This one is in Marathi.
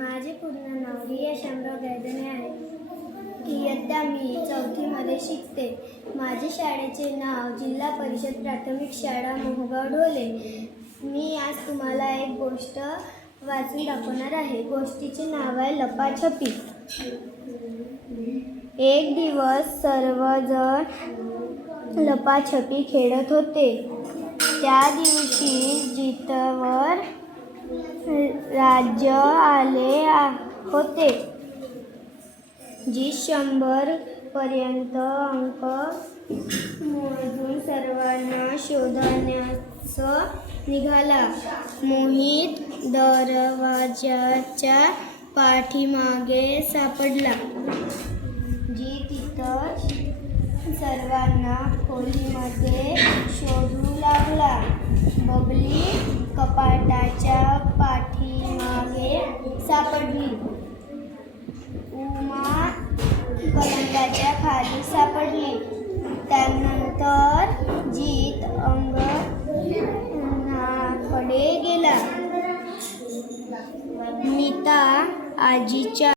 माझे पूर्ण नाव रिया शामराव गायधने आहे. इयत्ता मी चौथीमध्ये शिकते. माझे शाळेचे नाव जिल्हा परिषद प्राथमिक शाळा मोहगाव ढोले. मी आज तुम्हाला एक गोष्ट वाचून दाखवणार आहे. गोष्टीचे नाव आहे लपाछपी. एक दिवस सर्वजण लपाछपी खेळत होते. त्या दिवशी जितवर राज्य आले होते. जी शंभर पर्यंत अंक मोजून सर्वांना शोधण्यास निघाला. मोहित दरवाजाच्या पाठीमागे सापडला. जी तिथं सर्वांना खोलीमध्ये शोधू लागला. बबली कपाटाच्या सापडली. उमा पलंगाच्या खाली सापडली. त्यानंतर जीत अंगणाकडे गेला. नीता आजीच्या